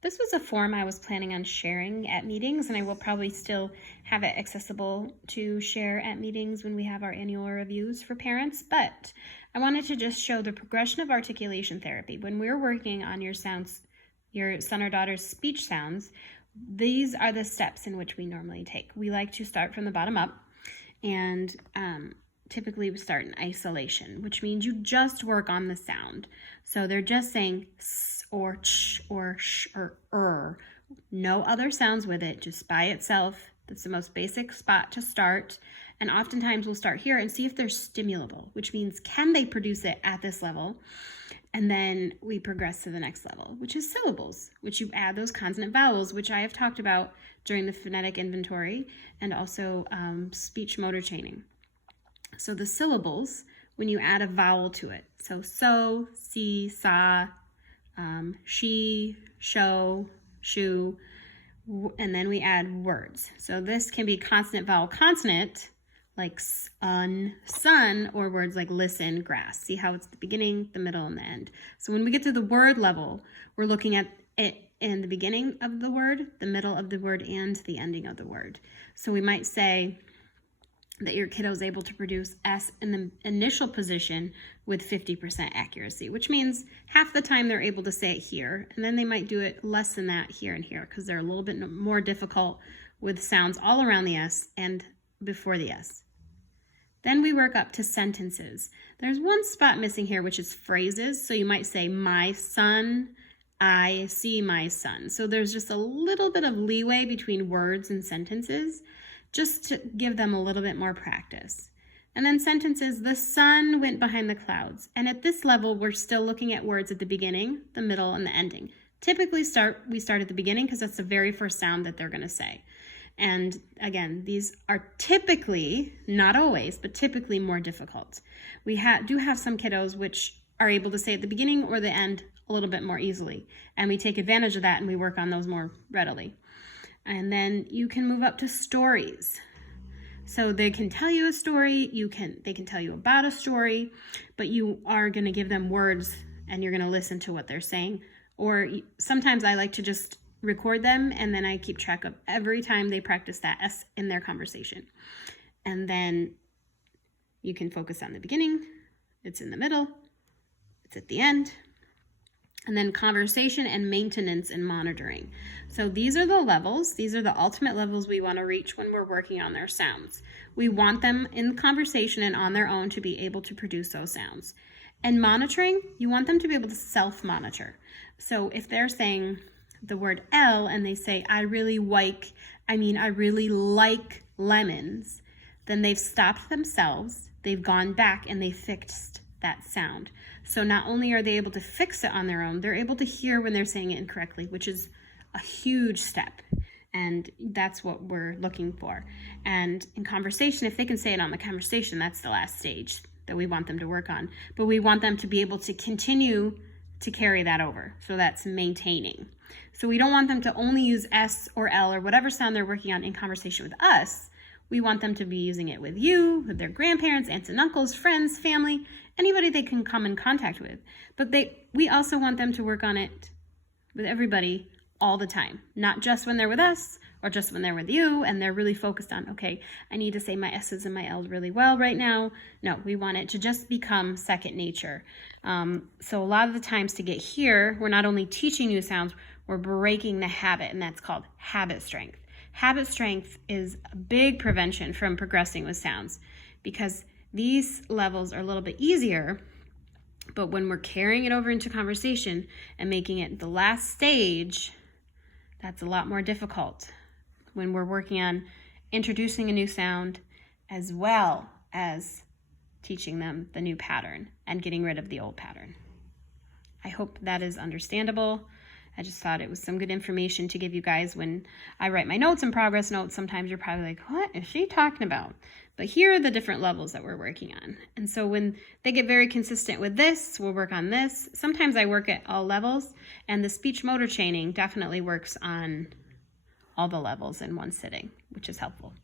This was a form I was planning on sharing at meetings, and I will probably still have it accessible to share at meetings when we have our annual reviews for parents, but I wanted to just show the progression of articulation therapy. When we're working on your sounds, your son or daughter's speech sounds, these are the steps in which we normally take. We like to start from the bottom up, and typically we start in isolation, which means you just work on the sound. So they're just saying s or ch or sh or no other sounds with it, just by itself. That's the most basic spot to start. And oftentimes we'll start here and see if they're stimulable, which means can they produce it at this level? And then we progress to the next level, which is syllables, which you add those consonant vowels, which I have talked about during the phonetic inventory and also speech motor training. So the syllables, when you add a vowel to it, so, see, saw, she, show, shoe, and then we add words. So this can be consonant, vowel, consonant, like sun, or words like listen, grass. See how it's the beginning, the middle, and the end. So when we get to the word level, we're looking at it in the beginning of the word, the middle of the word, and the ending of the word. So we might say that your kiddo is able to produce S in the initial position with 50% accuracy, which means half the time they're able to say it here, and then they might do it less than that here and here because they're a little bit more difficult with sounds all around the S and before the S. Then we work up to sentences. There's one spot missing here, which is phrases. So you might say, my son, I see my son. So there's just a little bit of leeway between words and sentences, just to give them a little bit more practice. And then sentences, the sun went behind the clouds. And at this level, we're still looking at words at the beginning, the middle, and the ending. Typically we start at the beginning because that's the very first sound that they're going to say. And again, these are typically, not always, but typically more difficult. We do have some kiddos which are able to say at the beginning or the end a little bit more easily. And we take advantage of that and we work on those more readily. And then you can move up to stories. So they can tell you a story, they can tell you about a story, but you are going to give them words and you're going to listen to what they're saying. Or sometimes I like to just record them and then I keep track of every time they practice that S in their conversation. And then you can focus on the beginning, it's in the middle, it's at the end. And then conversation and maintenance and monitoring. So these are the levels. These are the ultimate levels we want to reach when we're working on their sounds. We want them in conversation and on their own to be able to produce those sounds. And monitoring, you want them to be able to self-monitor. So if they're saying the word L and they say, I really like lemons, then they've stopped themselves, they've gone back and they fixed that sound. So not only are they able to fix it on their own, they're able to hear when they're saying it incorrectly, which is a huge step. And that's what we're looking for. And in conversation, if they can say it on the conversation, that's the last stage that we want them to work on. But we want them to be able to continue to carry that over. So that's maintaining. So we don't want them to only use S or L or whatever sound they're working on in conversation with us. We want them to be using it with you, with their grandparents, aunts and uncles, friends, family, anybody they can come in contact with. But we also want them to work on it with everybody all the time, not just when they're with us or just when they're with you and they're really focused on, okay, I need to say my S's and my L's really well right now. No, we want it to just become second nature. So a lot of the times to get here, we're not only teaching new sounds, we're breaking the habit, and that's called habit strength. Habit strength is a big prevention from progressing with sounds because these levels are a little bit easier, but when we're carrying it over into conversation and making it the last stage, that's a lot more difficult when we're working on introducing a new sound as well as teaching them the new pattern and getting rid of the old pattern. I hope that is understandable. I just thought it was some good information to give you guys when I write my notes and progress notes. Sometimes you're probably like, what is she talking about? But here are the different levels that we're working on. And so when they get very consistent with this, we'll work on this. Sometimes I work at all levels, and the speech motor training definitely works on all the levels in one sitting, which is helpful.